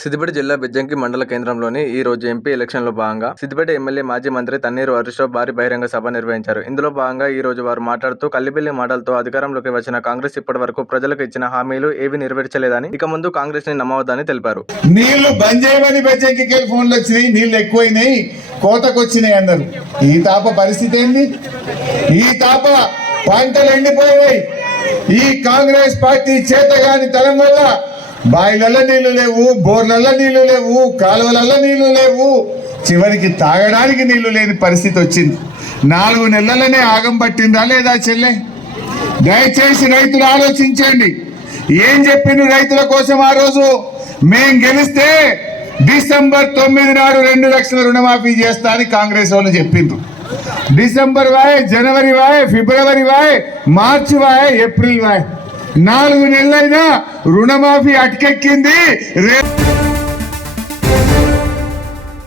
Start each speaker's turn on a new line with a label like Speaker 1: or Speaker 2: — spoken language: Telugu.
Speaker 1: సిద్దిపేట జిల్లా బిజ్జంకి మండల కేంద్రంలోని ఈ రోజు ఎంపీ ఎలక్షన్లో భాగంగా సిద్దిపేట ఎమ్మెల్యే మాజీ మంత్రి తన్నీరు హరీష్రావు భారీ బహిరంగ సభ నిర్వహించారు. ఇందులో భాగంగా ఈ రోజు వారు మాట్లాడుతూ కల్లిబిల్లి మాటలతో అధికారంలోకి వచ్చిన కాంగ్రెస్ ఇప్పటి వరకు ప్రజలకు ఇచ్చిన హామీలు ఏవి నెరవేర్చలేదని ఇక ముందు కాంగ్రెస్ని నమ్మవద్దని తెలిపారు.
Speaker 2: నీళ్ళు బంద్ చేయమని బెజ్జంకి ఫోన్లు వచ్చినాయి నీళ్ళు ఎక్కువైనాయి కోతకు వచ్చినాయి అన్నారు. ఈ తాప పరిస్థితి ఏంది? ఈ తాప పంటలు ఎండిపోయినాయి ఈ కాంగ్రెస్ పార్టీ చేతగాని తరం వల్ల బాయిలల్లో నీళ్ళు లేవు బోర్లల్లో నీళ్ళు లేవు కాలువలలో నీళ్ళు లేవు. చివరికి తాగడానికి నీళ్ళు లేని పరిస్థితి వచ్చింది. నాలుగు నెలలనే ఆగం పట్టిందా లేదా చెల్లె? దయచేసి రైతులు ఆలోచించండి. ఏం చెప్పిండు రైతుల కోసం ఆ రోజు? మేం గెలిస్తే డిసెంబర్ తొమ్మిది నాడు రెండు లక్షల రుణమాఫీ చేస్తా అని కాంగ్రెస్ వాళ్ళు చెప్పిండ్రు. డిసెంబర్ వాయ్ జనవరి వాయ్ ఫిబ్రవరి వాయ్ మార్చి వాయ్ ఏప్రిల్ వాయ్. నాలుగు నెలలైనా రుణమాఫీ అటకెక్కింది రేపు